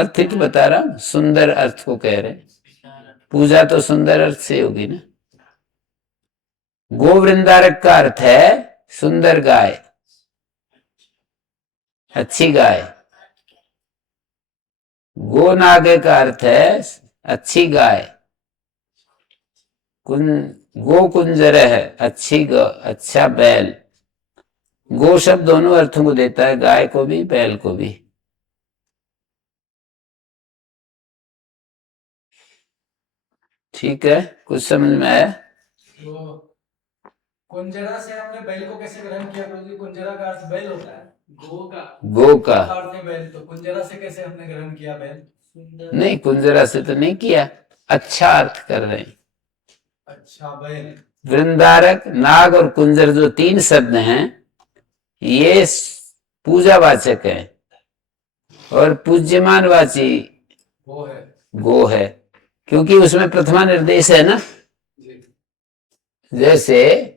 अर्थ ही तो बता रहा हूं, सुंदर अर्थ को कह रहे हैं। पूजा तो सुंदर अर्थ से होगी ना। गोवृंदारक का अर्थ है सुंदर गाय, अच्छी गाय। गोनागे का अर्थ है अच्छी गाय। कुन गो कुंजर है अच्छी अच्छा बैल। गो शब्द दोनों अर्थों को देता है, गाय को भी बैल को भी। ठीक है, कुछ समझ में आया? तो कुंजरा से आपने बैल को कैसे ग्रहण किया गुरुजी? कुंजरा का अर्थ बैल होता है। गो का अर्थ है बैल, तो कुंजरा से कैसे हमने ग्रहण किया बैल? नहीं, कुंजरा से तो नहीं किया, अच्छा अर्थ कर रहे हैं। अच्छा बैल। वृंदारक, नाग और कुंजर जो तीन शब्द हैं, ये पूजावाचक है और पूज्यमान वाची वो है, गो है, क्योंकि उसमें प्रथमा निर्देश है ना। जैसे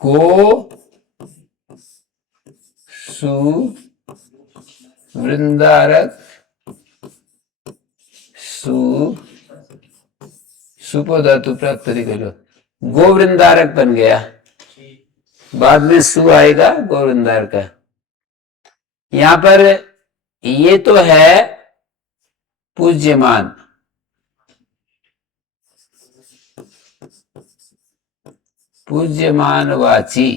को सु वृंदारक सु सुपो धातु प्राप्त करो, गोवृंदारक बन गया। बाद में सु आएगा गोवृंदार का। यहां पर ये तो है पूज्यमान, पूज्यमान वाची,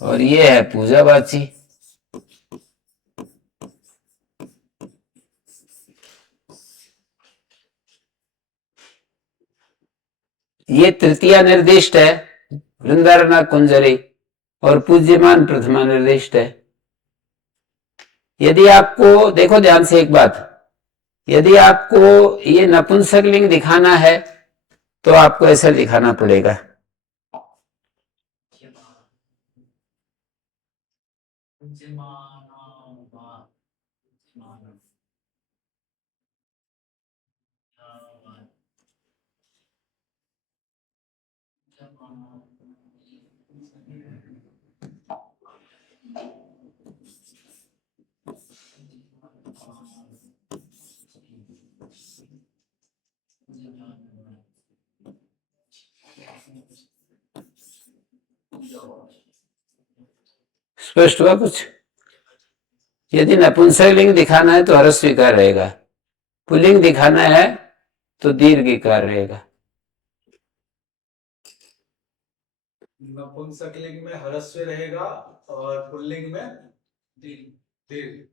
और ये है पूजावाची। ये तृतीया निर्दिष्ट है, वृंदारना कुंजरी, और पूज्यमान प्रथमा निर्दिष्ट है। यदि आपको देखो ध्यान से एक बात, यदि आपको ये नपुंसक लिंग दिखाना है तो आपको ऐसा दिखाना पड़ेगा। स्पष्ट हुआ कुछ? यदि नपुंसक लिंग दिखाना है तो हर्ष स्वीकार रहेगा, पुल्लिंग दिखाना है तो दीर्घिकार रहेगा। नपुंसक लिंग में ह्रस्व रहेगा और पुल्लिंग में दीर्घ।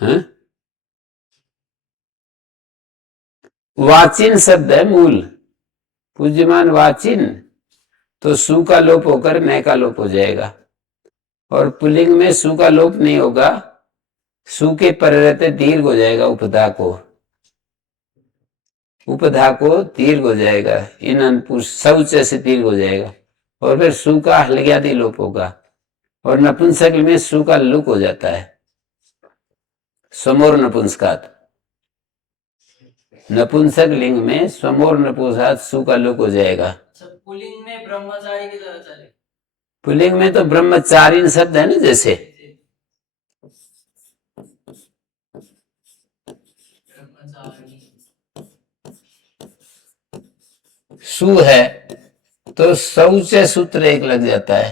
हाँ? वाचिन शब्द है मूल, पूज्यमान वाचिन, तो सु का लोप होकर न का लोप हो जाएगा, और पुल्लिंग में सु का लोप नहीं होगा, सु के पर रहते दीर्घ हो जाएगा, उपधा को, उपधा को दीर्घ हो जाएगा, इन अनपुष शौच से दीर्घ हो जाएगा, और फिर सु का हल्ग्यादि लोप होगा, और नपुंसक में सु का लुक हो जाता है, समोर नपुंसकात। नपुंसक लिंग में समोर नपुंसकात सु का लुक हो जाएगा। पुल्लिंग में ब्रह्मचारी की तरह चले। पुल्लिंग में तो ब्रह्मचारिण शब्द है ना, जैसे सु है तो शौच सूत्र एक लग जाता है,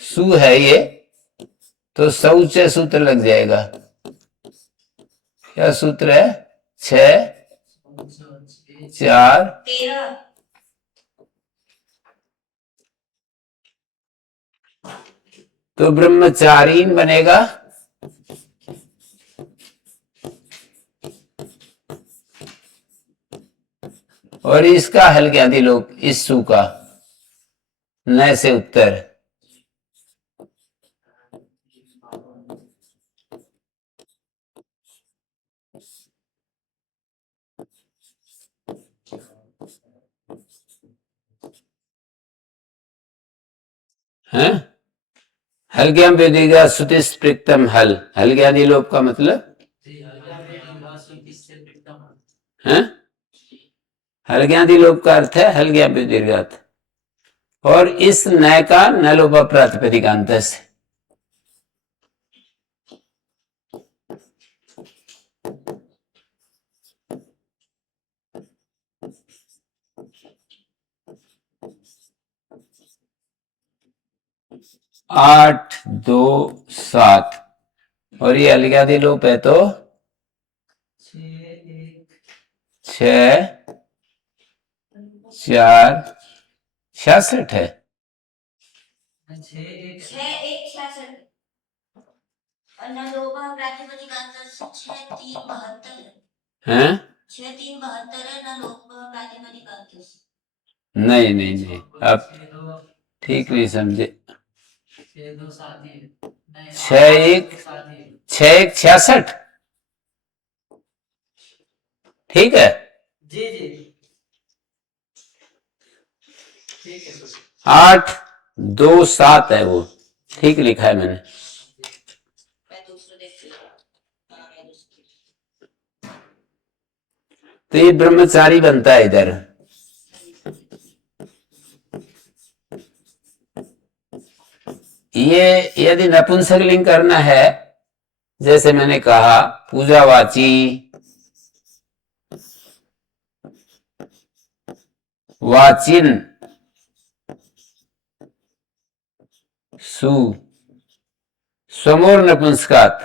सु है ये तो शौच सूत्र लग जाएगा। क्या सूत्र है? 6 4 तो ब्रह्मचारीन बनेगा, और इसका हल क्या थी लोग, इस सु का न से उत्तर, है हल्ग्याम विधिगा सुतिस प्रिक्तम हल, हल्ग्यादि लोप का मतलब है, हल्ग्यादि लोप का अर्थ है हल्ग्याम विधिर्गात, और इस नय का न लोप प्रातिपदिकांत से। आठ दो सात, और ये हल्ग्यादि लोप है तो 6 4 66 है। 6 1 66 और न लोभ प्रातिपदिकांत 6 3 72 हैं? 6 3 72 है, न लोभ प्रातिपदिकांत। नहीं नहीं नहीं, आप ठीक नहीं समझे। 6 1 66, ठीक है जी जी ठीक है। 8 2 7 है वो, ठीक लिखा है मैंने। मैं दूसरा देखती हूँ। हाँ, मैं दूसरा। तो ये ब्रह्मचारी बनता है इधर। ये यदि नपुंसकलिंग करना है, जैसे मैंने कहा पूजावाची, वाचिन, सु, स्वमोर नपुंसकात,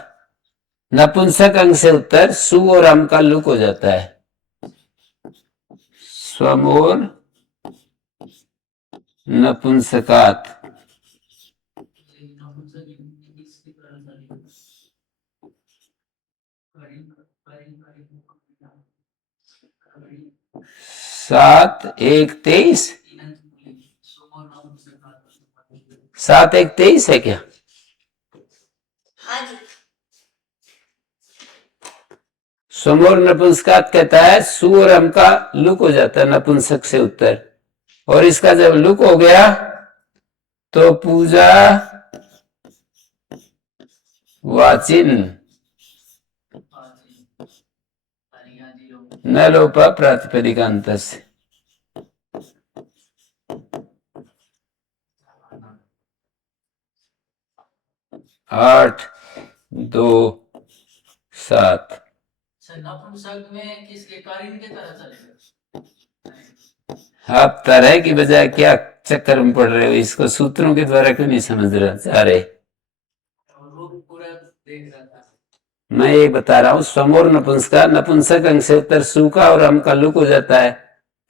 नपुंसक अंग से उत्तर सु और अम का लुक हो जाता है। स्वमोर नपुंसकात, सात एक 23, 7 1 23 है क्या? हाँ जी। स्वमोर नपुंसकात कहता है सु और अम का लुक हो जाता है नपुंसक से उत्तर, और इसका जब लुक हो गया तो पूजा वाचिन न लोपा प्रातिपदिकांत से। 8 2 7, नपुंसक में किसके कारिन के तरह चलेगा? आप तरह की बजाय क्या चक्कर में पड़ रहे हो, इसको सूत्रों के द्वारा क्यों नहीं समझ रहे चाह रहे? पूरा देख रहा था मैं ये बता रहा हूं, स्वमोर नपुंसका, नपुंसक अंग से उत्तर सु का और अम का लुक हो जाता है,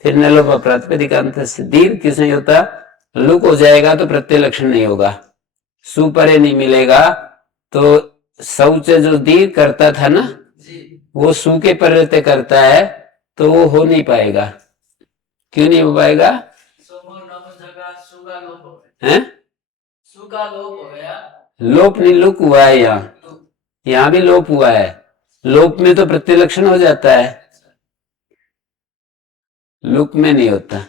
फिर न लोपा प्रातिपदिकांत से। दीर्घ किस नहीं होता, लुक हो जाएगा तो प्रत्यय लक्षण नहीं होगा, सु परे नहीं मिलेगा, तो शौच जो दीर्घ करता था ना जी। वो सु के प्रत्यय करता है, तो वो हो नहीं पाएगा। क्यों नहीं हो पाएगा? हैं? सु का लोप हो गया, लोप नहीं, लुक हुआ है यहाँ भी लोप हुआ है। लोप में तो प्रत्यय लक्षण हो जाता है, लुक में नहीं होता।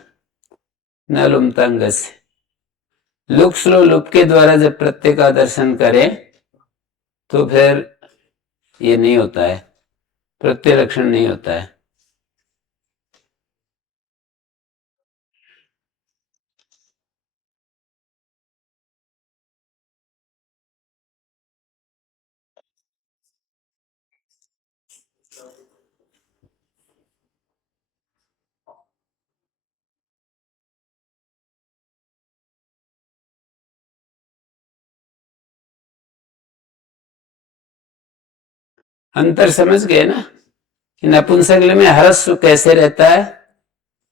न लुमतंग से लुक स्लो लुप के द्वारा जब प्रत्यय का दर्शन करें तो फिर ये नहीं होता है, प्रत्यय लक्षण नहीं होता है। अंतर समझ गए ना कि नपुंसकलिंग में ह्रस्व कैसे रहता है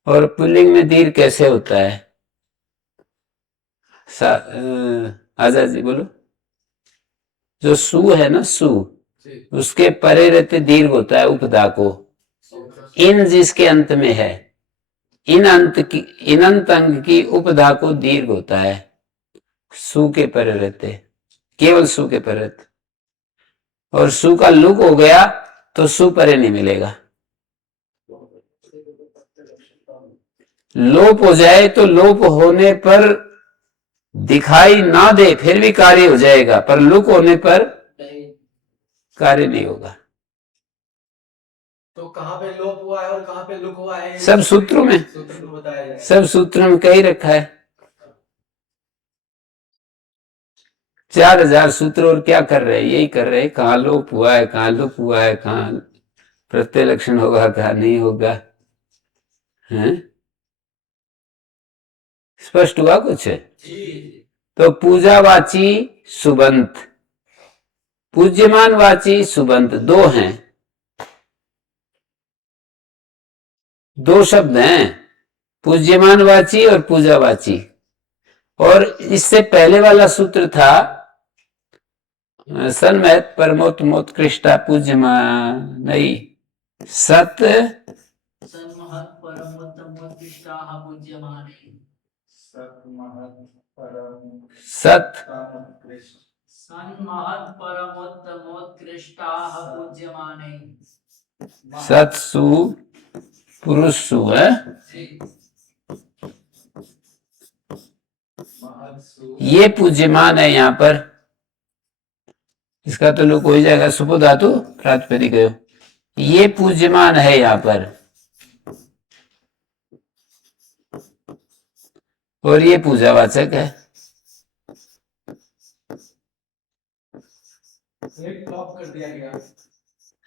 और पुल्लिंग में दीर्घ कैसे होता है। आजाद जी बोलो। जो सु है ना, सु उसके परे रहते दीर्घ होता है उपधा को, इन जिसके अंत में है, इन अंत अंग की उपधा को दीर्घ होता है, सु के परे रहते, केवल सु के परे रहते। और सु का लुक हो गया तो सु परे नहीं मिलेगा। लोप हो जाए तो लोप होने पर दिखाई ना दे फिर भी कार्य हो जाएगा, पर लुक होने पर कार्य नहीं होगा। तो कहाँ पे लोप हुआ है और कहाँ पे लुक हुआ है, ये सब सूत्रों में, सूत्र में बताया जाए। सब सूत्रों में कही रखा है। 4000 सूत्र, और क्या कर रहे हैं, यही कर रहे हैं, कहाँ लोप हुआ है, कहाँ लुक हुआ है, कहाँ प्रत्यय लक्षण होगा, कहाँ नहीं होगा। हैं? स्पष्ट हुआ कुछ है? तो पूजावाची सुबंत, पूज्यमान वाची सुबंत, दो हैं, दो शब्द हैं, पूज्यमान वाची और पूजावाची। और इससे पहले वाला सूत्र था सन्मत परमोत्कृष्टा पूज्यमान, नहीं, सत सन्महत् परमोत्तमोत्कृष्टाः पूज्यमाने। सत सन्महत् परमोत्तमोत्कृष्टाः पूज्यमाने। सत्सु पुरुषसु है, ये पूज्यमान है यहाँ पर, इसका तो लोग हो ही जाएगा, सुपो धातु प्रातिपदिक है, ये पूज्यमान है यहाँ पर, और ये पूजावाचक है। फ्लॉप कर दिया गया,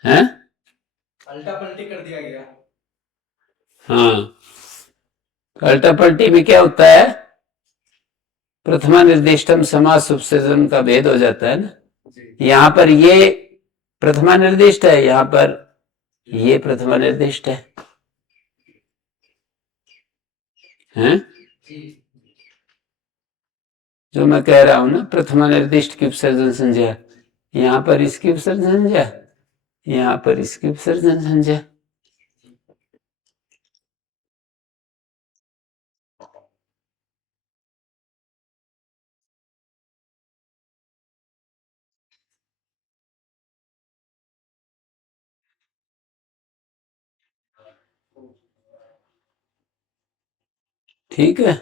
हैं? अल्टा पल्टी कर दिया गया। हाँ, अल्टा पल्टी में क्या होता है, प्रथमा निर्दिष्टम समास उपसेचन का भेद हो जाता है ना। यहाँ पर ये प्रथमा निर्दिष्ट है, यहाँ पर ये प्रथमा निर्दिष्ट है। हैं? जो मैं कह रहा हूं ना, प्रथमा निर्दिष्ट की उपसर्जन संज्ञा, यहाँ पर इसकी उपसर्जन संज्ञा, यहाँ पर इसकी उपसर्जन संज्ञा। ठीक है,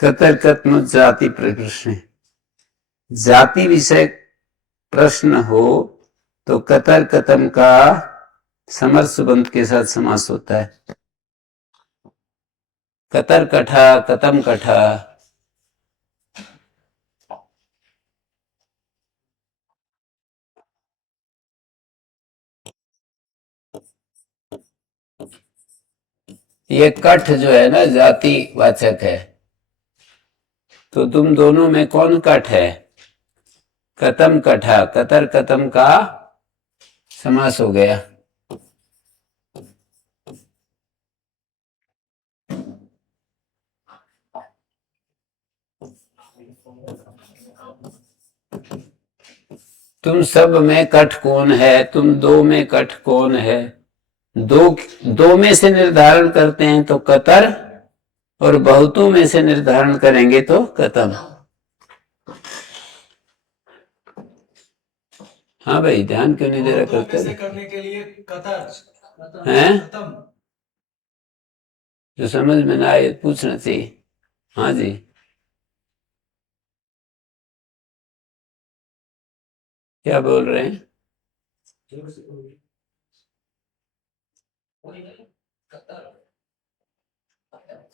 कतर्कत्म जाति प्रश्न, जाति विषय प्रश्न हो तो कतर कतम का समर्थ सुबंध के साथ समास होता है। कतर कठा, कतम कठा, ये कठ जो है ना जाति वाचक है, तो तुम दोनों में कौन कठ है, कतम कठा, कतर कतम का समास हो गया। तुम सब में कठ कौन है, तुम दो में कठ कौन है, दो में से निर्धारण करते हैं तो कतर, और बहुतों में से निर्धारण करेंगे तो कतम। हाँ भाई, ध्यान क्यों नहीं दे रहा करते से करने के लिए कतर हैं? कतम। जो समझ में ना आए पूछना चाहिए। हाँ जी, क्या बोल रहे हैं?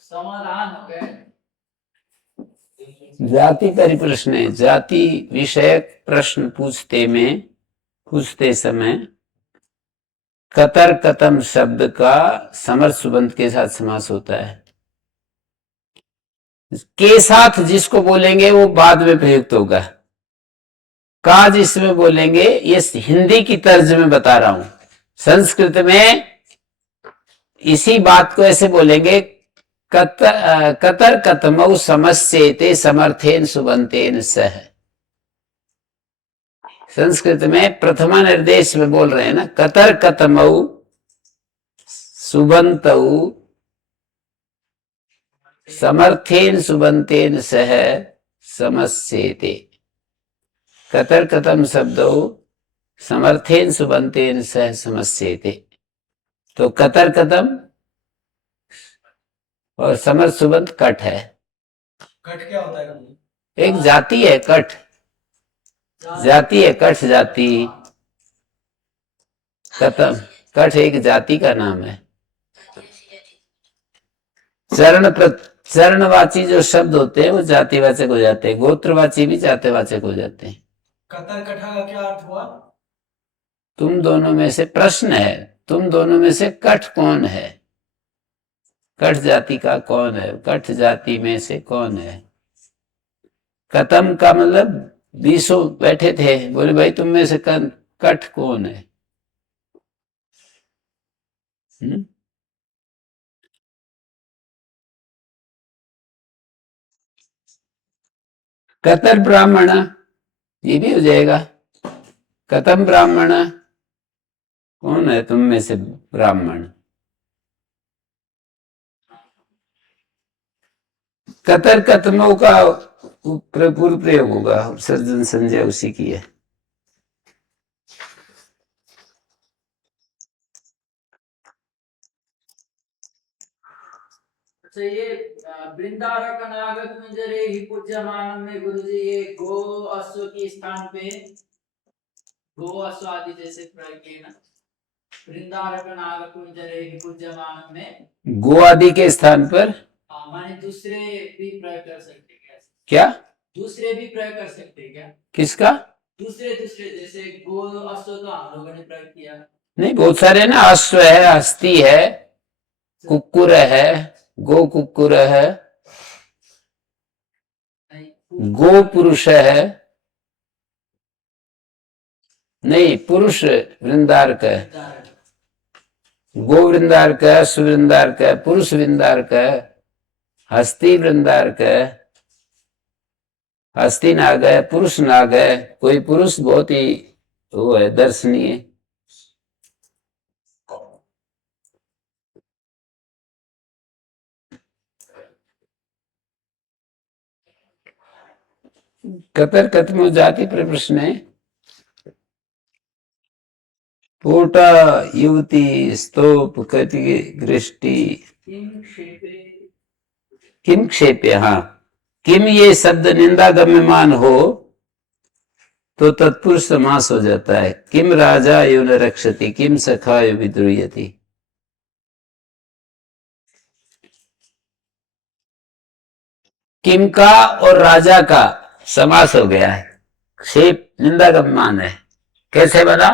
समाधान हो गए। जाति परिप्रश्न है, जाति विषयक प्रश्न पूछते समय कतर कतम शब्द का समर्थ सुबंध के साथ समास होता है। के साथ जिसको बोलेंगे वो बाद में प्रयुक्त होगा, का जिसमें बोलेंगे, ये हिंदी की तर्ज में बता रहा हूं। संस्कृत में इसी बात को ऐसे बोलेंगे, कतर कतमौ समस्येते समर्थेन सुबंतेन सह। संस्कृत में प्रथमा निर्देश में बोल रहे हैं ना, कतर कतमौ सुबन्तौ समर्थेन सुबन्तेन सह समस्येते। कतर कथम शब्दौ समर्थेन सुबन्तेन सह समस्येते। तो कतर कथम और समर्थ सुबंत कट है। कट क्या होता है गुरुजी? एक जाति है कठ, जाति है कठ जाति। कथम कठ एक जाति का नाम है। चरणवाची जो शब्द होते हैं वो जातिवाचक हो जाते हैं, गोत्रवाची भी जातिवाचक हो जाते हैं। कतर कठा का क्या अर्थ हुआ? तुम दोनों में से प्रश्न है, तुम दोनों में से कठ कौन है? कठ जाति का कौन है? कठ जाति में से कौन है? कथम का मतलब 20 बैठे थे, बोले भाई तुम में से कठ कौन है? कतर ब्राह्मण, ये भी हो जाएगा। कथम ब्राह्मण, कौन है तुम में से ब्राह्मण? कतर कथमों का पूर्व प्रयोग होगा, सर्जन संजय उसी की है। तो ये वृंदारक अनागत मंजरे ही पूज्यमान में गुरुजी ये गो अश्व के स्थान पे गो अश्व आदि जैसे प्रयोग किए ना, वृंदारक अनागत मंजरे ही पूज्यमान में गो आदि के स्थान पर माने दूसरे भी प्रयोग कर सकते हैं क्या? दूसरे भी प्रयोग कर सकते हैं क्या? किसका? दूसरे दूसरे जैसे गो अश्व तो हम लोगों ने प्रयोग किया। नहीं, बहुत सारे ना, अश्व है, हस्ती है, कुक्कुर है, गो कुक्कुर है, गो पुरुष है। नहीं, पुरुष वृंदारक है, गो वृंदारक है, अश्व वृंदारक है, पुरुष वृंदारक है, हस्ती वृंदारक है, हस्ती नाग है, पुरुष नाग है। कोई पुरुष बहुत ही वो है, दर्शनीय। कतर कथमो जाति पर प्रश्न है। पोटा युवती स्तोप कति दृष्टि किम क्षेप्य। हाँ, किम ये शब्द निंदा गम्यमान हो तो तत्पुरुष समास हो जाता है। किम राजा यो न रक्षति, किम सखा यो विद्रुह्यति। किम का और राजा का समास हो गया है। क्षेप निंदा गम्यमान है। कैसे बना?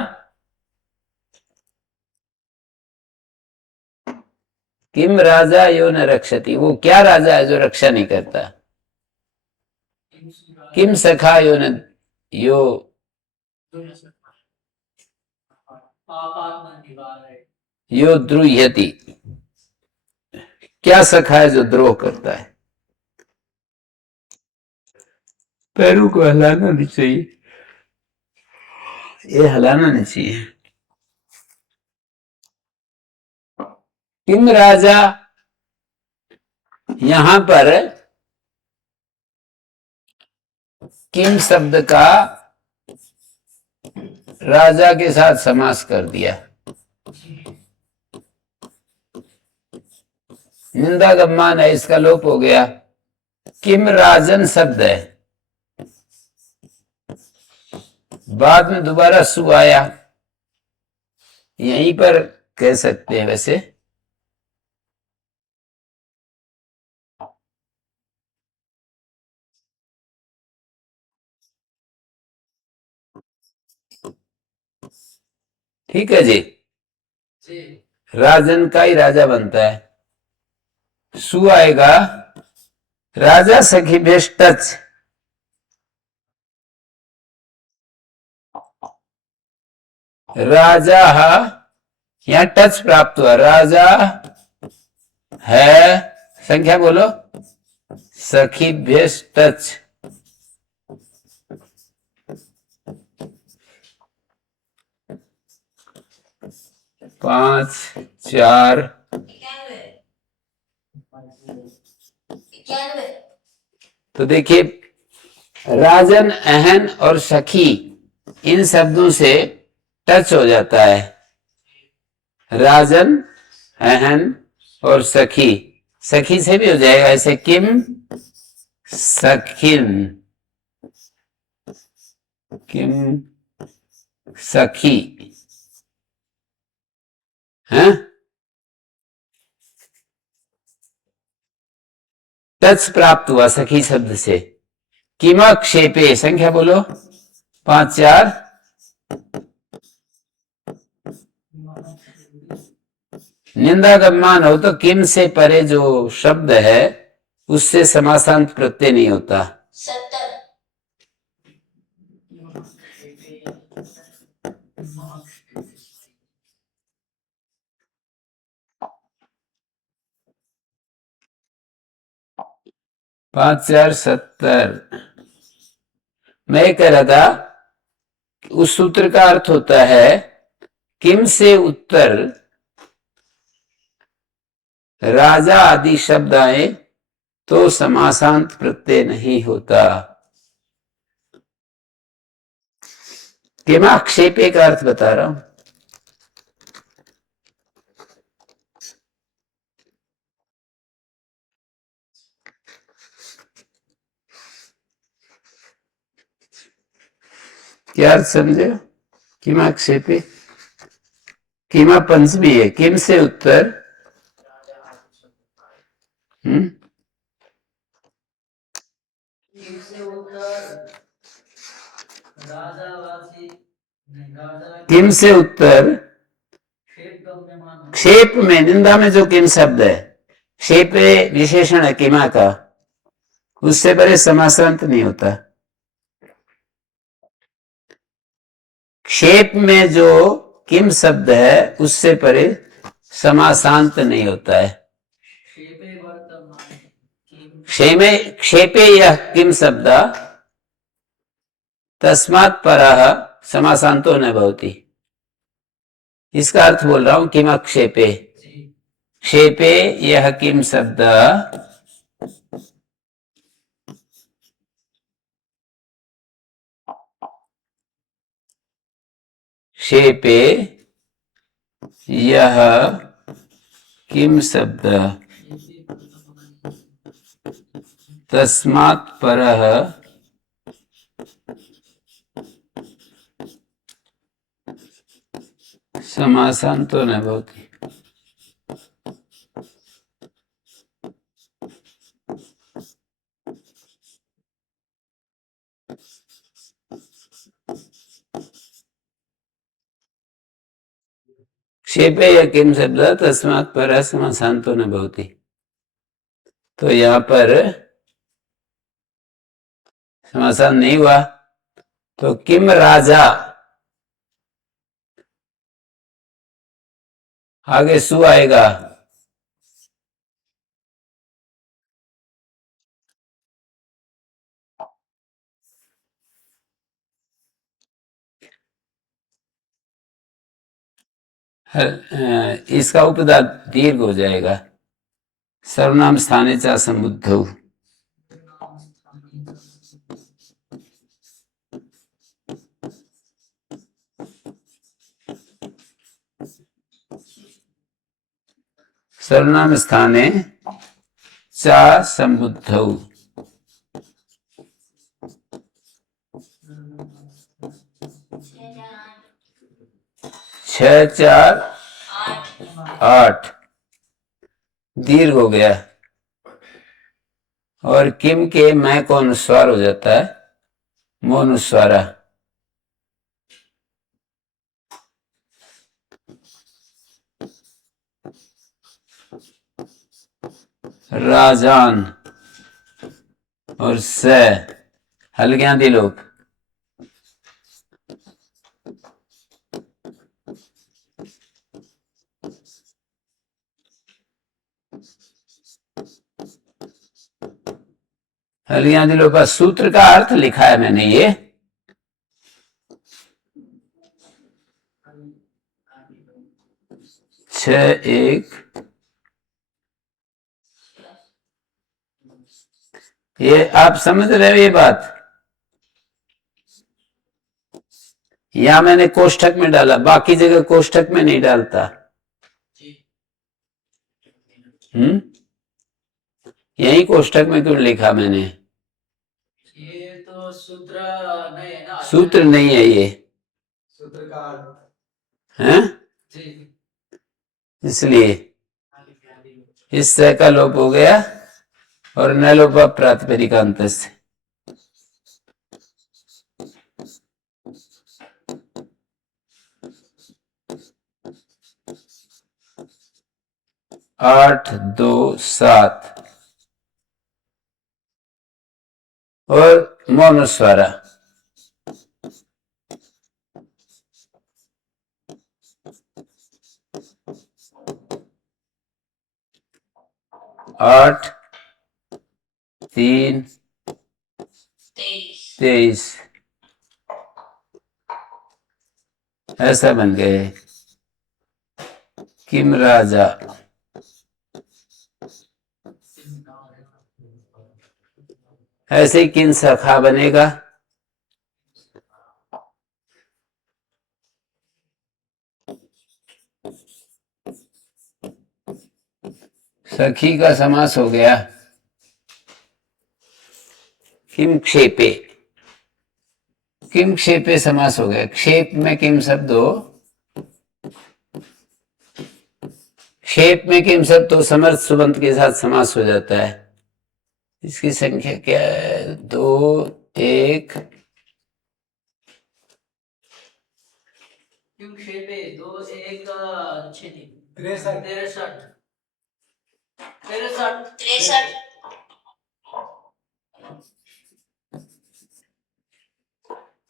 किम राजा यो न रक्षति, वो क्या राजा है जो रक्षा नहीं करता? किम सखा यो न यो यो द्रुह्यति, क्या सखा है जो द्रोह करता है? पैरों को हिलाना नहीं चाहिए, ये हिलाना नहीं चाहिए। किम राजा, यहां पर किम शब्द का राजा के साथ समास कर दिया। निंदा गम्यमान है, इसका लोप हो गया। किम राजन शब्द है, बाद में दोबारा सु आया, यहीं पर कह सकते हैं। वैसे ठीक है जी, राजन का ही राजा बनता है। सु आएगा, राजा सखी बेस्ट टच, राजा यहां टच प्राप्त हुआ। राजा है, संख्या बोलो, सखी बेस्ट टच, पांच, चार, 91 91 तो देखिए, राजन, अहन और सखी इन शब्दों से टच हो जाता है। राजन, अहन और सखी, सखी से भी हो जाएगा ऐसे, किम सखिन, किम सखी है, टच प्राप्त हुआ सखी शब्द से। किमा क्षेपे, संख्या बोलो, 5 4। निंदा का मान हो तो किम से परे जो शब्द है उससे समासांत प्रत्यय नहीं होता। 70 5 4 70। मैं कह रहा था उस सूत्र का अर्थ होता है किम से उत्तर राजा आदि शब्द आए तो समासांत प्रत्यय नहीं होता। किमाक्षेपे का अर्थ बता रहा हूं। क्या अर्थ समझे? किमाक्षेपे, किमा पंचमी है, किम से उत्तर, किम से उत्तर क्षेप में, निंदा में जो किम शब्द है, क्षेपे विशेषण है किमा का, उससे परे समासांत नहीं होता। क्षेप में जो किम शब्द है उससे परे समासांत नहीं होता है। क्षेपे यह किम शब्द तस्मात् परः समासांतो न भवति। इसका अर्थ बोल रहा हूं, किम क्षेपे, क्षेपे यह किम शब्द क्षेपे यह किम शब्द तस्मात् परः समासांतो न भवति। क्षेपे या किम शब्द तस्मात् परः समासांतो न भवति। तो यहां पर समासान नहीं हुआ, तो किम राजा, आगे सु आएगा, इसका उपदा दीर्घ हो जाएगा। सर्वनाम स्थाने च असंबुद्धौ, सर्वनाम स्थाने च संबुद्धौ। 6 4 8 दीर्घ हो गया, और किम के मैं को अनुस्वार हो जाता है, मोनुस्वारा। राजान और स हल्कियां दिलोप, हल्कियां दिलों का सूत्र का अर्थ लिखा है मैंने ये। छह 1 ये आप समझ रहे हो ये बात? यहां मैंने कोष्ठक में डाला, बाकी जगह कोष्ठक में नहीं डालता। यही कोष्ठक में क्यों लिखा मैंने? ये तो सूत्र नहीं है ना, सूत्र नहीं है ये, सूत्रकार हैं? जी। इसलिए इस स का लोप हो गया और न लोपा प्रातिपदिकांत से। आठ दो सात और मौनुस्वारा। आठ तीन 23 ऐसा बन गए। किम राजा, ऐसे ही किन सखा बनेगा। सखी का समास हो गया। किम क्षेपे, किम क्षेपे समास हो गया। क्षेप में किम शब्द हो, क्षेप में किम शब्द तो समर्थ सुबंत के साथ समास हो जाता है। इसकी संख्या क्या है? 2 1 क्षेपे 2 1 6 63 63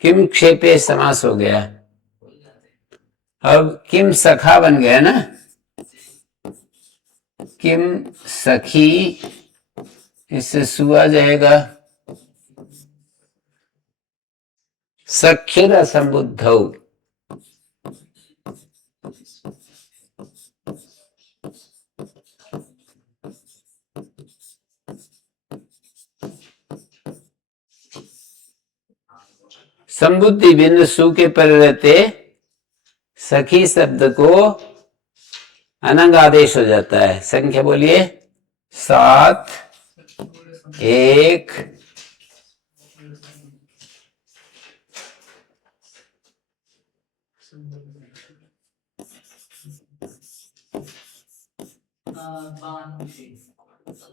किम क्षेपे समास हो गया। अब किम सखा बन गया ना। किम सखी, इससे सु आ जाएगा। सखिर असंबुद्धौ, संबुद्धि बिंदु सु के पर रहते सखी शब्द को अनंग आदेश हो जाता है। संख्या बोलिए। 7 1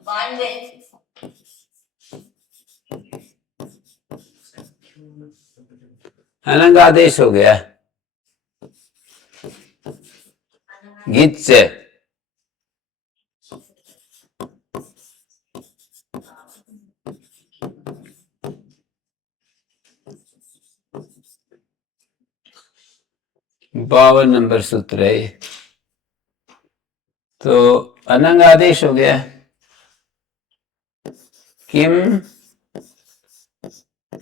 92 अनंग आदेश हो गया। गिच्छ, बावन नंबर सूत्र है। तो अनंग आदेश हो गया। किम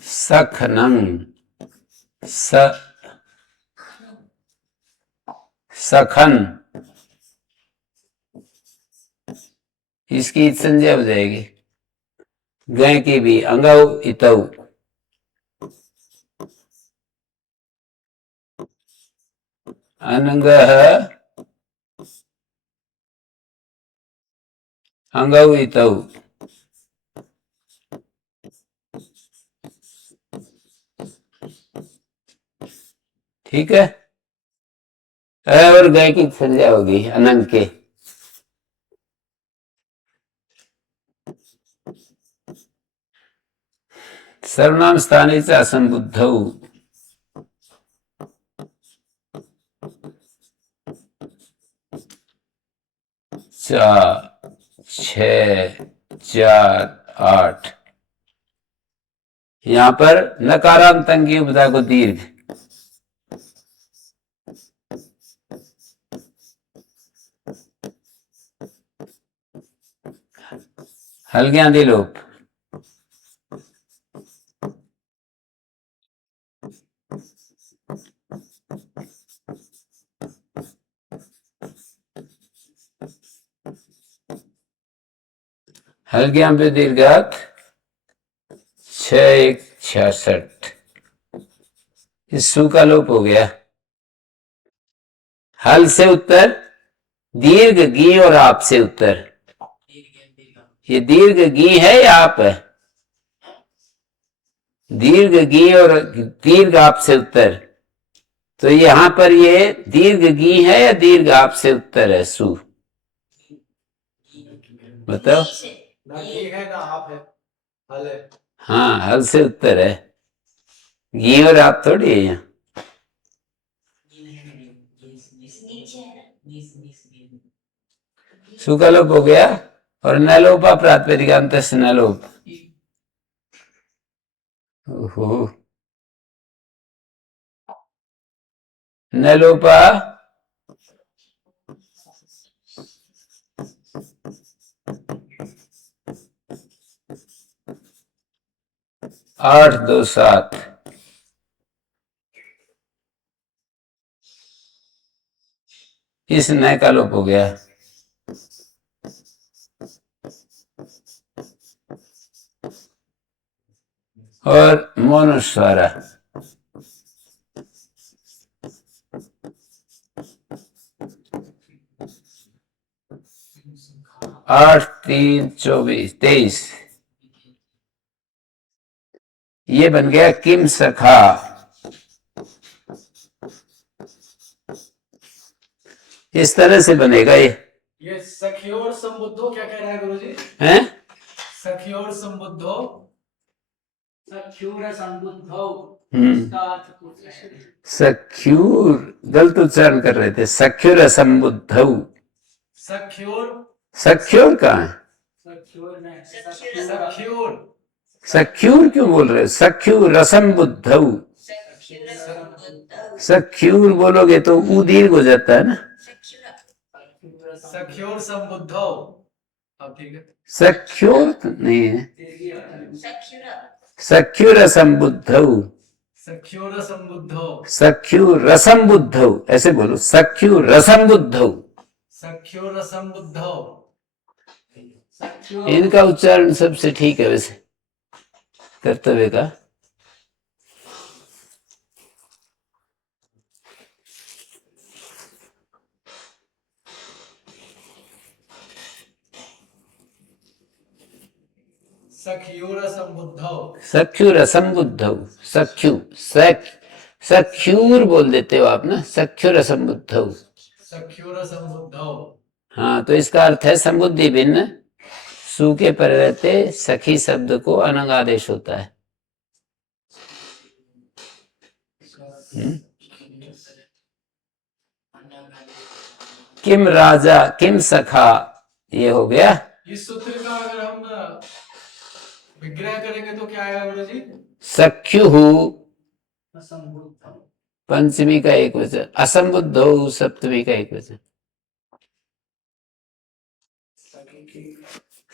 सखनंग, सखन, इसकी संज्ञा हो जाएगी। गय की भी अंगौ इतौ, अनंग अंगौ इतौ। ठीक है। और गय की संज्ञा होगी अनंग के। सर्वनाम स्थाने से असंबुद्धौ, 4 6 4 8। यहां पर नकारांत की उपधा को दीर्घ, हल्ग्यादि लोप। हल्ग्याम पे दीर्घात 6 1 66। इस सु का लोप हो गया। हल से उत्तर, दीर्घ गी और आप से उत्तर। ये दीर्घ गी है या आप है? दीर्घ गी और दीर्घ आप से उत्तर। तो यहां पर ये दीर्घ गी है या दीर्घ आप से उत्तर है सु? बताओ। गी से। ना गी है ना आप है, हल है। हाँ, हल से उत्तर है, गी और आप थोड़ी है यहाँ। नीचे है ना। सु का लोप हो गया और न लोपा प्रातिपदिकांत से न लोप। ओहो, न लोपा 8 2 7। इस न का लोप हो गया। और मोनुस्वारा 8 3 24 23। ये बन गया किम सखा। इस तरह से बनेगा ये सखियोर संबुद्धो क्या कह रहा है गुरुजी? हैं? सखियोर संबुद्धो। सख्यूर संबुद्धौ। हम्म। इसका अर्थ पूछ रहे हैं। सख्यूर, गलत उच्चारण कर रहे थे, सख्युर असंबुद्धौ। सखियोर। सख्योर कहाँ है? सख्यूर में सखियोर। सख्यूर क्यों बोल रहे हो? सख्यूर असंबुद्धौ। सख्यूर बोलोगे तो ऊ दीर्घ हो जाता है ना। सखियोर संबुद्धो। अब ठीक है। सख्योर तो नहीं है, सख्युर असंबुद्धौ। सखियोर संबुद्धो। सख्युर असंबुद्धौ, ऐसे बोलो, सख्युर असंबुद्धौ। सखियोर संबुद्धो। इनका उच्चारण सबसे ठीक है वैसे, कर्तव्य का। सखियोर संबुद्धो। सख्युर असंबुद्धौ। सख्यु सख्यूर बोल देते हो आप ना, सख्युर असंबुद्धौ। सखियोर संबुद्धो। हाँ, तो इसका अर्थ है संबुद्धि भिन्न, सु के पर रहते सखी शब्द को अनंग आदेश होता है। किम राजा किम सखा, ये हो गया। इस सूत्र का अगर हम विग्रह करेंगे तो क्या आएगा गुरुजी? सख्यु असंबुद्धौ। पंचमी का एक वचन, असंबुद्धौ सप्तमी का एक वचन।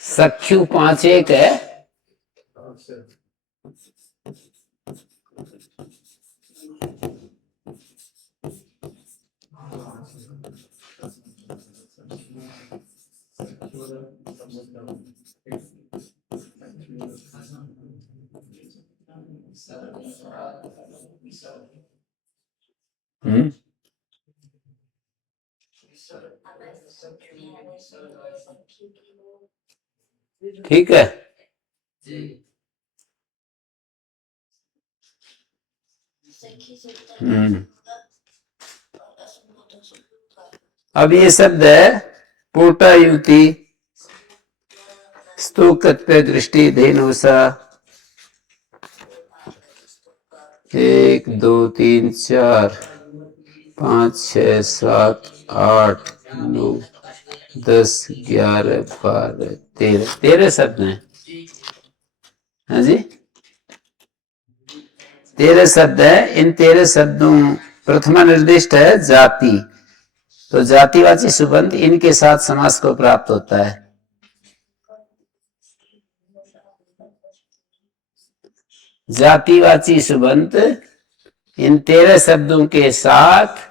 सख्यु 5 1 है। हम्म, ठीक है। जी। अब ये शब्द है पोटा युति स्तूकत्व दृष्टि धेनुसा। 1 2 3 4 5 6 7 8 9 10 11 12 13 शब्द हैं। हाँ जी, 13 शब्द है। इन 13 शब्दों, प्रथमा निर्दिष्ट है जाति, तो जातिवाची सुबंध इनके साथ समास को प्राप्त होता है। जातिवाची सुबंध इन 13 शब्दों के साथ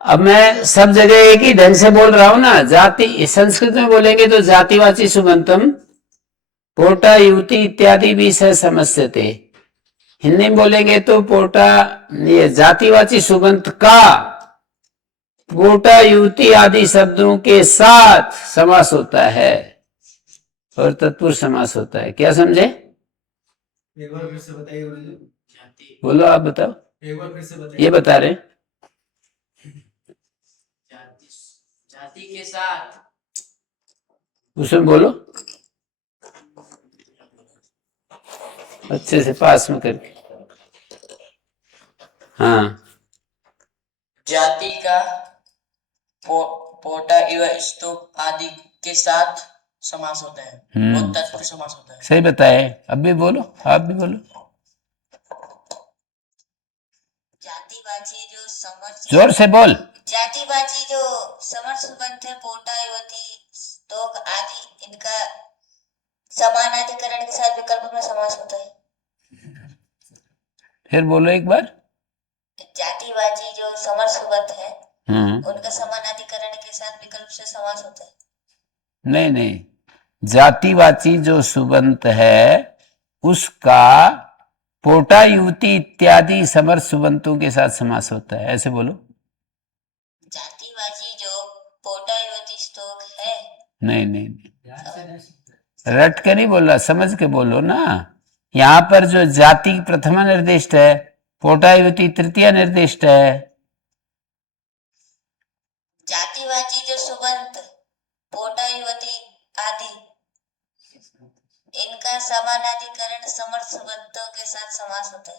अब मैं सब जगह एक ही ढंग से बोल रहा हूं ना। जाति संस्कृत में बोलेंगे तो जातिवाची सुबंतम पोटा युति इत्यादि भी सह समस्यते। हिंदी में बोलेंगे तो पोटा ये जातिवाची सुबंत का पोटा युति आदि शब्दों के साथ समास होता है और तत्पुरुष समास होता है। क्या समझे? एक बार फिर से बताइए गुरुजी। जाति बोलो, आप बताओ। एक बार फिर से बताइए। ये बता रहे। जाति जाति के साथ उसमें बोलो अच्छे से पास में करके। हाँ, जाति का पोटा एवं स्तूप आदि के साथ समास होता है और तत्पुरुष समास होता है। सही बताए। अब भी बोलो, आप भी बोलो, जातिवाची जो समर्थ जोर से बोल। जातिवाची जो समर्थ सुबंत है पोटा युवती स्तोक आदि इनका समानाधिकरण के साथ विकल्प में समास होता है। फिर बोलो एक बार। जातिवाची जो समर्थ सुबंत है उनका समानाधिकरण के साथ विकल्प से समास होता है। नहीं नहीं, जातिवाची जो सुबंत है उसका पोटा युवती इत्यादि समर्थ सुबंतों के साथ समास होता है, ऐसे बोलो। जातिवाची जो पोटा युवती स्तोक है नहीं नहीं नहीं, रट के नहीं बोल रहा, समझ के बोलो ना। यहाँ पर जो जाति प्रथमा निर्दिष्ट है, पोटा युवती तृतीय निर्दिष्ट है। जातिवाची जो सुबंत पोटा युवती आदि इनका समानाधिकरण समर्थ सुबंतों के साथ समास होता है।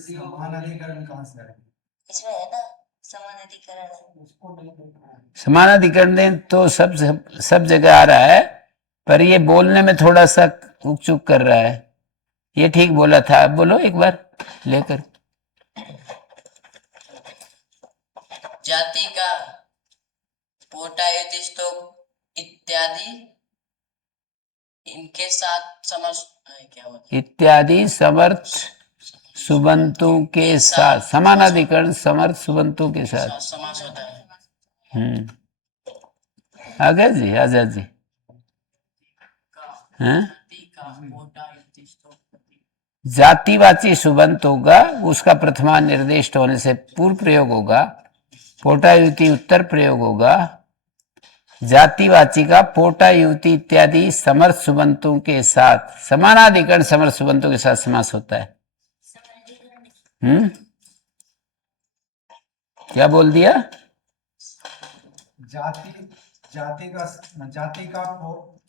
समानाधिकरण कहाँ से है? इसमें है ना समानाधिकरण। समानाधिकरण दें तो सब जगह आ रहा है, पर ये बोलने में थोड़ा सा उक चुक कर रहा है। ये ठीक बोला था। अब बोलो एक बार लेकर। जाति का पोटा युति स्तूप इत्यादि इनके साथ समास क्या होता है? इत्यादि समर्थ सुबंतों के साथ समानाधिकरण समर्थ सुबंतों के साथ समास होता है। आगे जी, आजाद जी। हैं? जाति का पोटा युति स्तोक जातिवाची सुबंत होगा, उसका प्रथमा निर्दिष्ट होने से पूर्व प्रयोग होगा। पोटा युति उत्तर प्रयोग होगा। जातिवाची का पोटा युति इत्यादि समर्थ सुबंतों के साथ समानाधिकरण समर्थ सुबंतों के साथ समास होता है। क्या बोल दिया? जाति का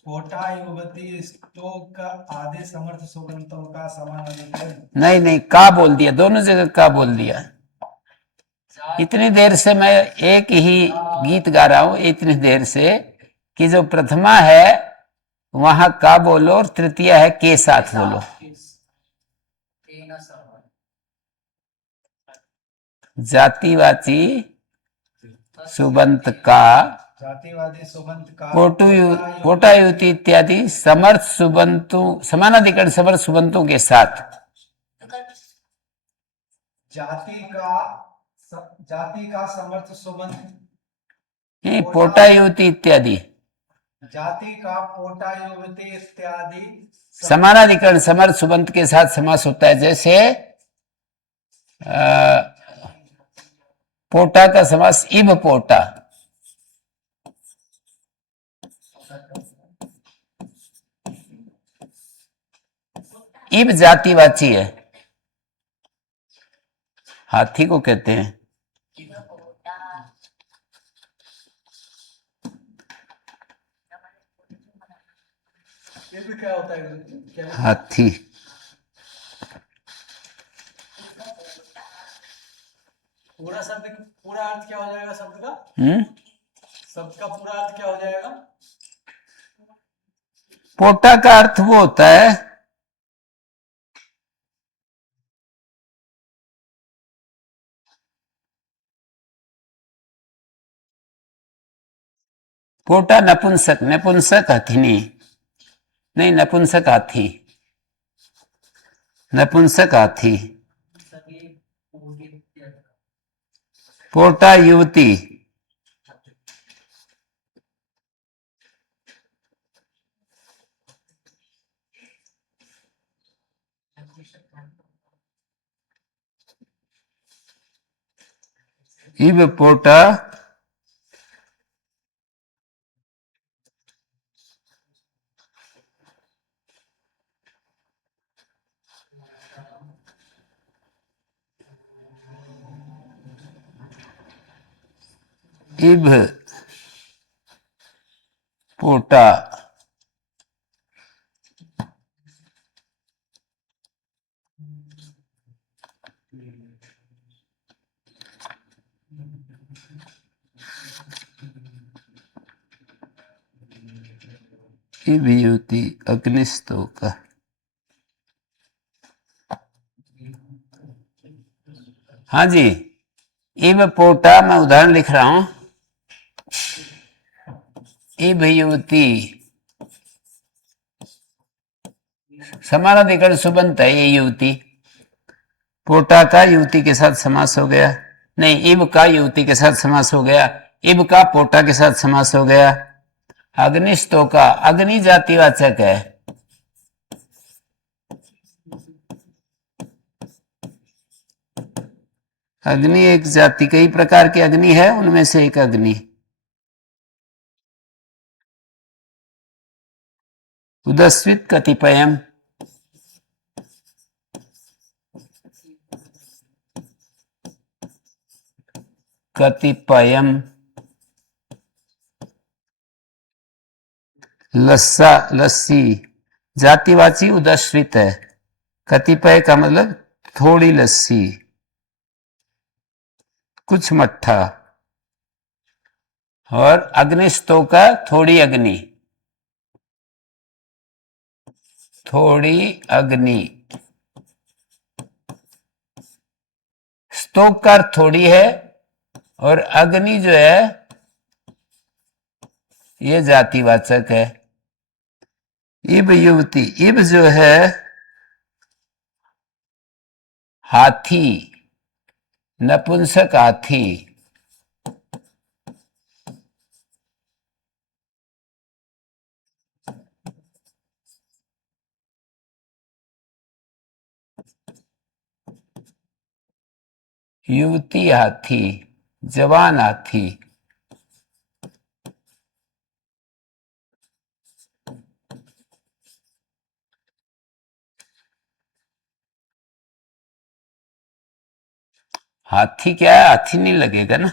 पोटा युवती स्तोक आदि समर्थ सुबंतों का समानाधिकरण। नहीं नहीं, का बोल दिया, दोनों जगह का बोल दिया। इतनी देर से मैं एक ही गीत गा रहा हूं, इतनी देर से, कि जो प्रथमा है वहां का बोलो और तृतीय है के साथ बोलो। जातिवाची सुबंत का जातिवादी सुबंत का पोटा युति इत्यादि समर्थ सुबंतों समानाधिकरण समर्थ सुबंतों के साथ जाति का समर्थ सुबंत पोटा युति इत्यादि जाति का पोटा युवती इत्यादि समानाधिकरण समर्थ सुबंत के साथ समास होता है। जैसे पोटा का समास इब पोटा। इब जातिवाची है, हाथी को कहते हैं। ये भी क्या होता है? हाथी पूरा शब्द पूरा अर्थ क्या हो जाएगा शब्द का? शब्द का पूरा अर्थ क्या हो जाएगा? पोटा का अर्थ वो होता है पोटा नपुंसक, नपुंसक हथिनी नहीं, नपुंसक हाथी, नपुंसक हाथी। पोटा युवती, इब पोटा इब पोटा इब युवती अग्निस्तोक। हाँ जी, इब पोटा मैं उदाहरण लिख रहा हूं। इब युवती समानाधिकरण सुबंत है, ये युवती। पोटा का युवती के साथ समास हो गया, नहीं, इब का युवती के साथ समास हो गया, इब का पोटा के साथ समास हो गया। अग्निस्तोका, अग्नि जातिवाचक है, अग्नि एक जाति, कई प्रकार की अग्नि है, उनमें से एक अग्नि। उदस्वित कतिपयम, कतिपयम। लस्सा, लस्सी, जातिवाची उदस्वित है, कतिपय का मतलब थोड़ी लस्सी, कुछ मट्ठा। और अग्निस्तोका थोड़ी अग्नि, थोड़ी अग्नि। स्तोक का अर्थ थोड़ी है, और अग्नि जो है ये जातिवाचक है। इब युवती, इब जो है हाथी, नपुंसक हाथी। युवती हाथी, जवान हाथी। हाथी क्या है, हाथी नहीं लगेगा ना,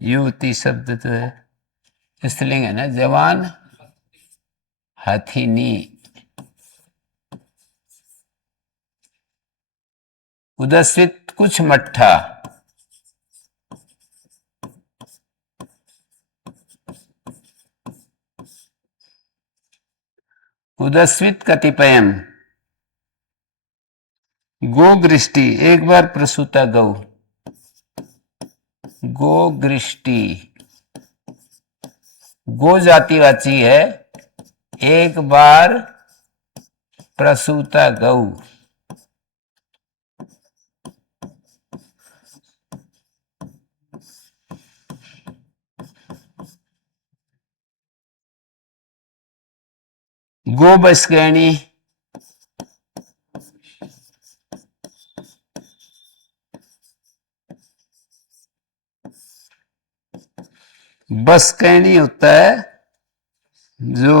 युवती शब्द तो है स्त्रीलिंग है ना, जवान हाथीनी। उदस्वित कुछ मट्ठा, उदस्वित कतिपयम। गो गृष्टि, एक बार प्रसूता गौ, गो गृष्टि। गो जातिवाची है, एक बार प्रसूता गौ। गो बसकैनी, बसकैनी होता है जो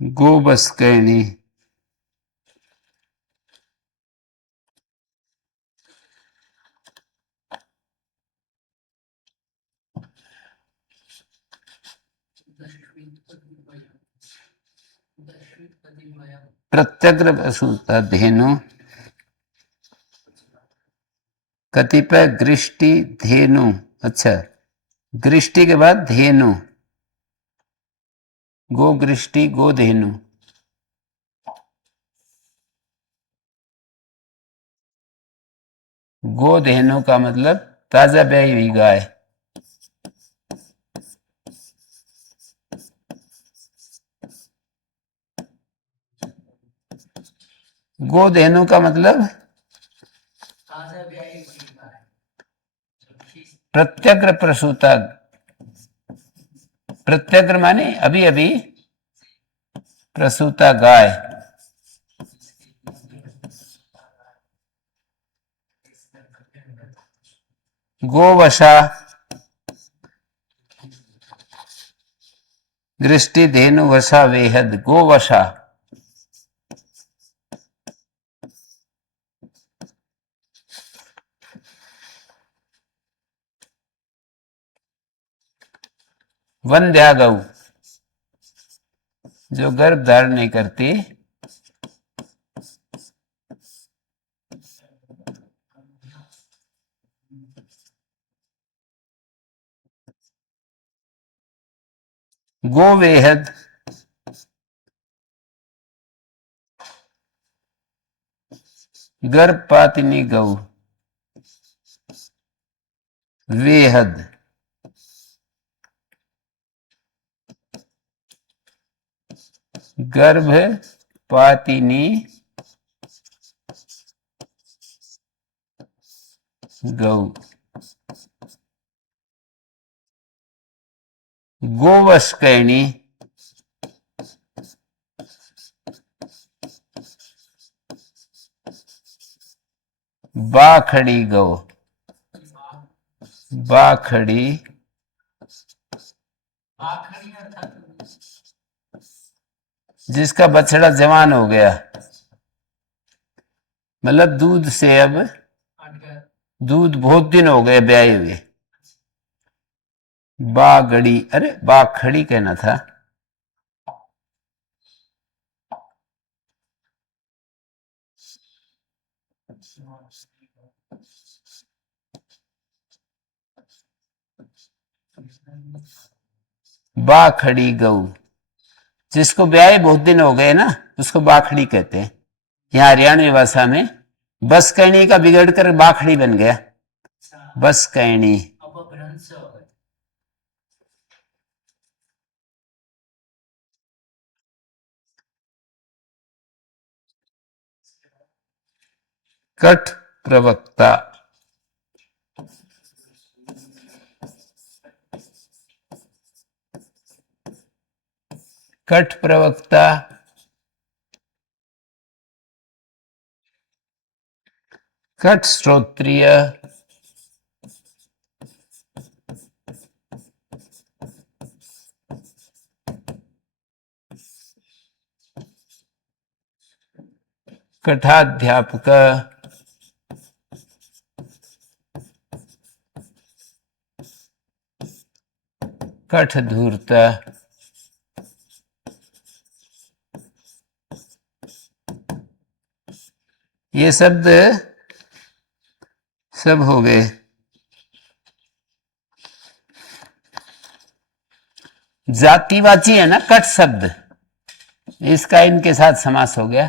गो बसकैनी। प्रत्यग्र प्रसूता धेनु, कतिपय गृष्टि धेनु। अच्छा, गृष्टि के बाद धेनु, गो गृष्टि गो धेनु। गो धेनु का मतलब ताजा ब्याई हुई गाय। गोधेनु का मतलब कहाँ से व्यायी होता है? प्रत्यग्र प्रसूता। प्रत्यग्र माने अभी अभी प्रसूता गाय। गोवशा दृष्टि धेनु वशा वेहद। गोवशा वंध्या गौ जो गर्भ धारण नहीं करती। गोवेहद गर्भपातिनी गौ। वेहद गर्भपातिनी गौ। गोवस्कैणी बाखड़ी गौ। बाखड़ी आखिरी अर्थात जिसका बछड़ा जवान हो गया, मतलब दूध से अब हट गया। दूध बहुत दिन हो गए ब्याए हुए। बागड़ी, अरे बाखड़ी कहना था। बाखड़ी गौ जिसको ब्याए बहुत दिन हो गए ना, उसको बाखड़ी कहते हैं। यहाँ हरियाणवी भाषा में बस कहनी का बिगड़ कर बाखड़ी बन गया। बस कहनी। अपभ्रंश हो गए। कठ प्रवक्ता कठ प्रवक्ता कठ श्रोत्रिय कठाध्यापक कठ धूर्त ये शब्द सब हो गए। जातिवाची है ना कठ शब्द, इसका इनके साथ समास हो गया।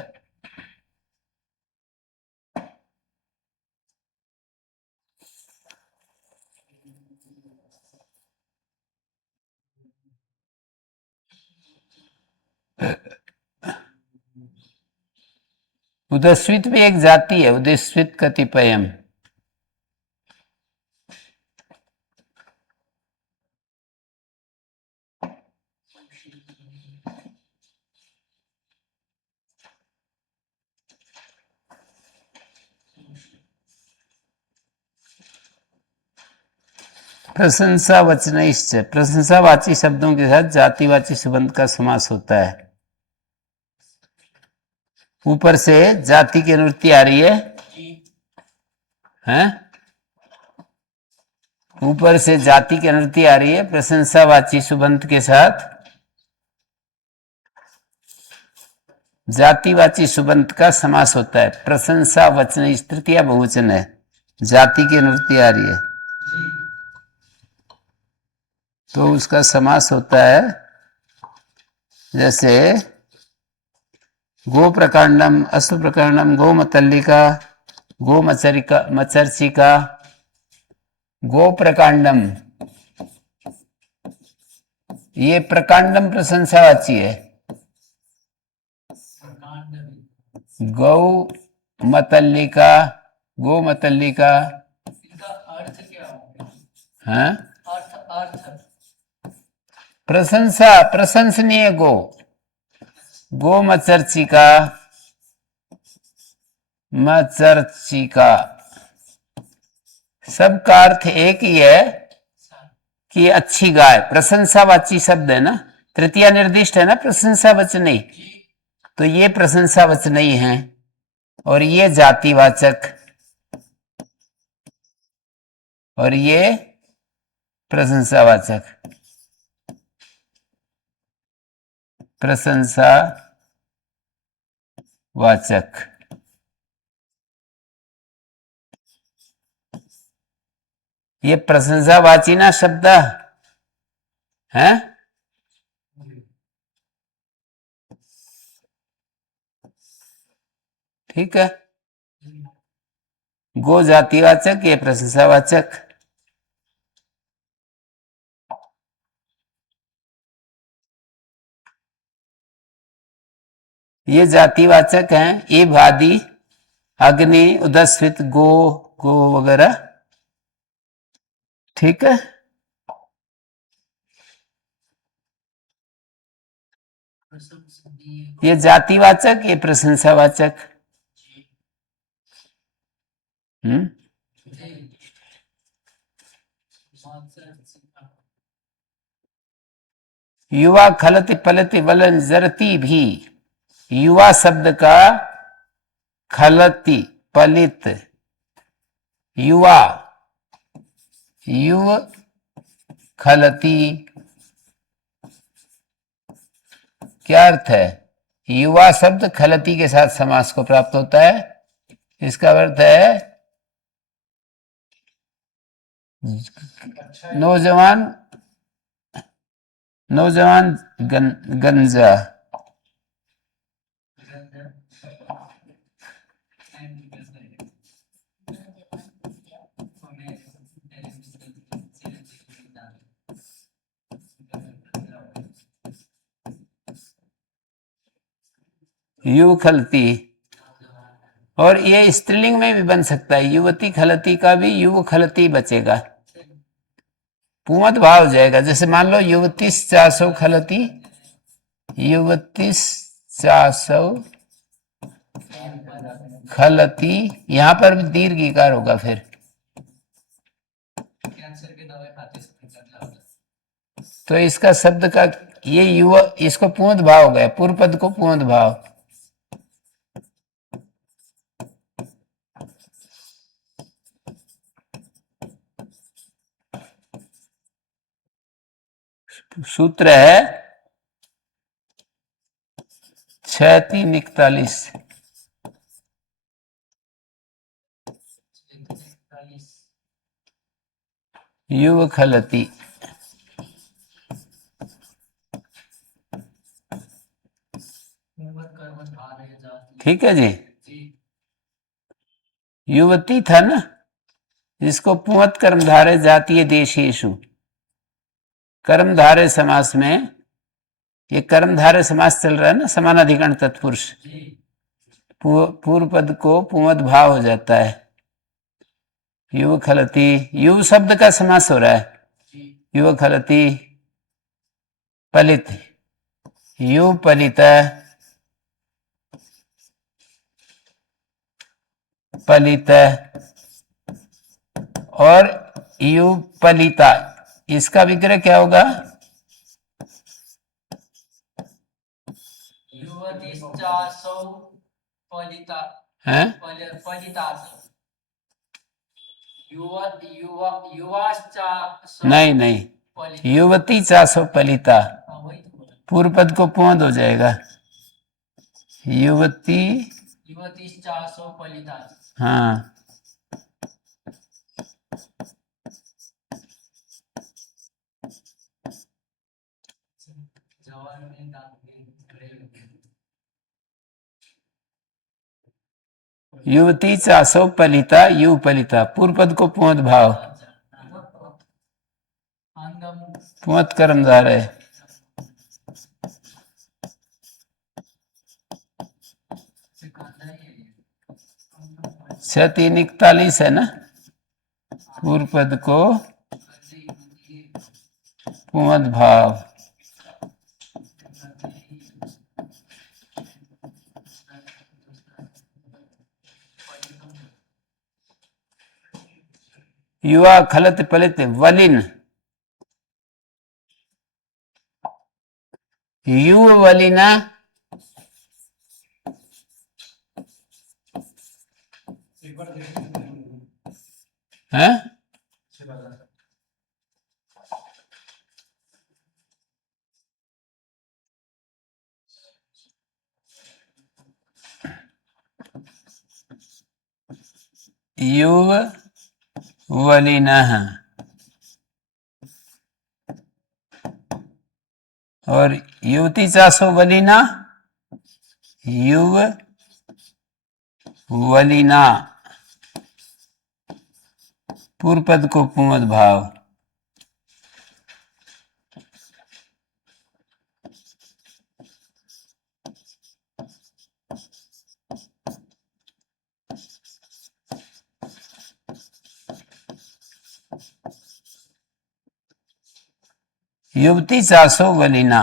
उदस्वित भी एक जाति है, उदस्वित कतिपयम। प्रशंसावचनैश्च प्रशंसावाची शब्दों के साथ जातिवाची संबंध का समास होता है। ऊपर से जाति की अनुवृत्ति आ रही है, हैं? ऊपर से जाति की अनुवृत्ति आ रही है, प्रशंसावाची सुबंत के साथ जातिवाची सुबंत का समास होता है। प्रशंसा वचन तृतीया बहुवचन है, जाति की अनुवृत्ति आ रही है तो उसका समास होता है। जैसे गो प्रकांडम, अश्व प्रकांडम, गो मतल्लिका, गो मचरिका, मचर्चिका, गो प्रकांडम। ये प्रकांडम प्रशंसावाची है, गौ मतल्लिका, गो मतल्लिका, इनका अर्थ क्या होगा? हाँ अर्थ अर्थ प्रशंसा, प्रशंसनीय गो, गो मचर्चिका, मचर्चिका, सबका अर्थ एक ही है कि अच्छी गाय, प्रशंसावाची शब्द है ना, तृतीया निर्दिष्ट है ना प्रशंसावचनी, तो ये प्रशंसावचनी है और ये जातिवाचक और ये प्रशंसावाचक, प्रशंसावाचक। ये प्रशंसावाची ना शब्द है, ठीक है। गो जातिवाचक, ये प्रशंसावाचक। ये जातिवाचक हैं, ए भादी, अग्नि, उदस्वित, गो, गो वगैरह, ठीक है। प्रशंसनीय ये जातिवाचक, ये प्रशंसावाचक। युवा खलति पलति वलन जरती भी, युवा शब्द का खलति पलित, युवा, युव खलति, क्या अर्थ है? युवा शब्द खलति के साथ समास को प्राप्त होता है, इसका अर्थ है नौजवान, नौजवान गंजा, युव खलती, और ये स्त्रीलिंग में भी बन सकता है, युवती खलती का भी युव खलती बचेगा, पुमत भाव हो जाएगा। जैसे मान लो युवतीस चासो खलती, युवतीस चासो खलती, यहां पर भी दीर्घ इकार होगा फिर, कैंसर के दवाई खाते समय तो इसका शब्द का ये युव, इसको पूर्ण भाव हो गया, पूर्व पद को पूर्ण भाव। सूत्र है 6-3-41, युव खलती, ठीक है जी। युवती था ना, जिसको पुंवत कर्मधारय जातीय देशेषु, कर्मधारय समास में, ये कर्मधारय समास चल रहा है ना, समानाधिकरण तत्पुरुष, पूर्व पद को पुंवत भाव हो जाता है, युव खलती, युव शब्द का समास हो रहा है, युव खलती, पलित, युव पलित, पलित और युव पलिता, इसका विग्रह क्या होगा? है नहीं नहीं, युवती चासो पलिता, पूर्व पद को पौंद हो जाएगा, युवती, युवती चासो पलिता, हाँ युवती चासो पलिता, युव पलिता, पूर्व पद को पौंद भाव, पुंवत कर्मधारय, 6×3 = 41 है ना। पूर्व पद को पुमद भाव। युवा खलत पलित वलिन, युव वलिना, एक बार देखिए है युव वलिनः और युवती चासो वलिना, युव वलिना। पूर्व पद को पुमद भाव। युवती चासो वलिना।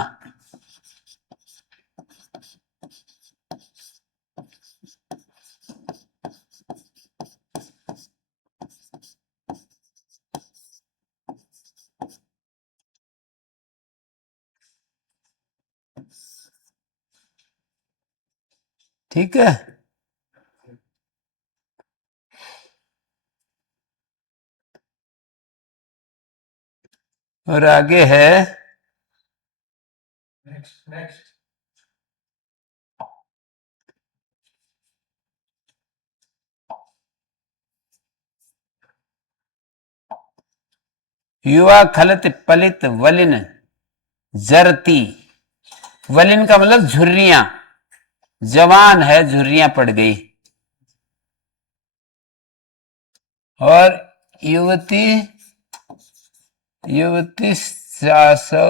ठीक है। और आगे है नेक्स्ट युवा खलत पलित वलिन जरती। वलिन का मतलब झुर्रियां, जवान है, झुर्रियां पड़ गई। और युवती, युवती चासो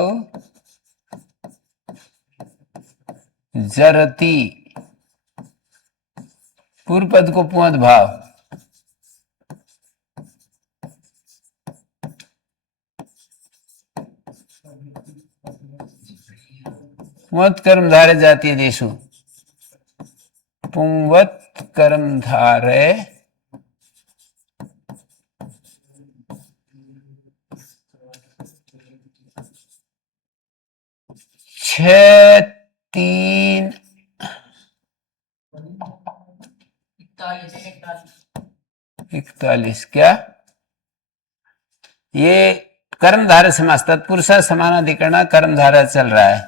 जरती। पूर्व पद को पुमद भाव। पुंवत कर्मधारय जातीय देशु। पुंवत कर्मधारय छह 3 41 क्या ये कर्मधारय समास। तत्पुरुष समानाधिकरण कर्मधारय चल रहा है।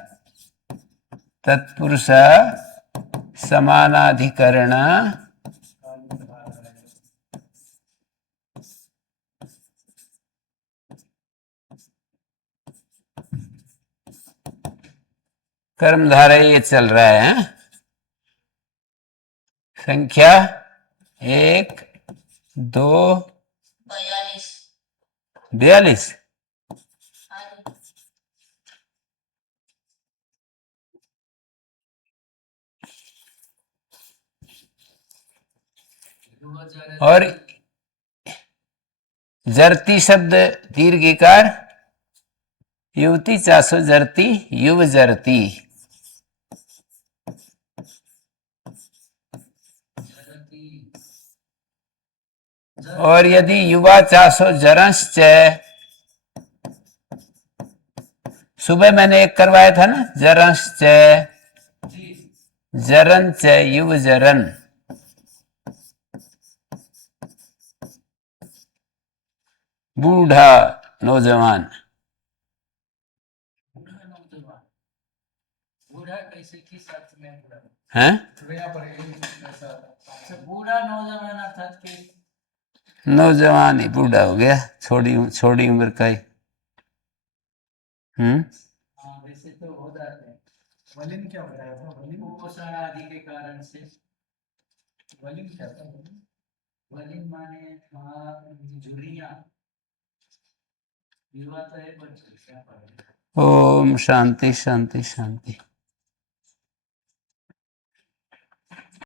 तत्पुरुष समानाधिकरण कर्मधारय ये चल रहा है। संख्या 1 2 42 42। और जरती शब्द दीर्घिकार। युवती चासो जरती, युव जरती। और यदि युवा चासो जरंश्च, सुबह मैंने एक करवाया था ना, जरंश्च, जरन च युव जरन। बूढ़ा नौजवान। बूढ़ा कैसे किस अर्थ में बूढ़ा हैं? बूढ़ा नौजवान अर्थात कि नौजवान ही बूढ़ा हो गया, छोटी उम्र का ही। हाँ वैसे तो हो जाते हैं। वलिन क्या बताया था? वलिन कुपोषण आदि के कारण से। वलिन क्या था? वलिन माने झुर्रियां। युवा तो है पर झुर्रियां पड़ गई। ओम शांति शांति शांति।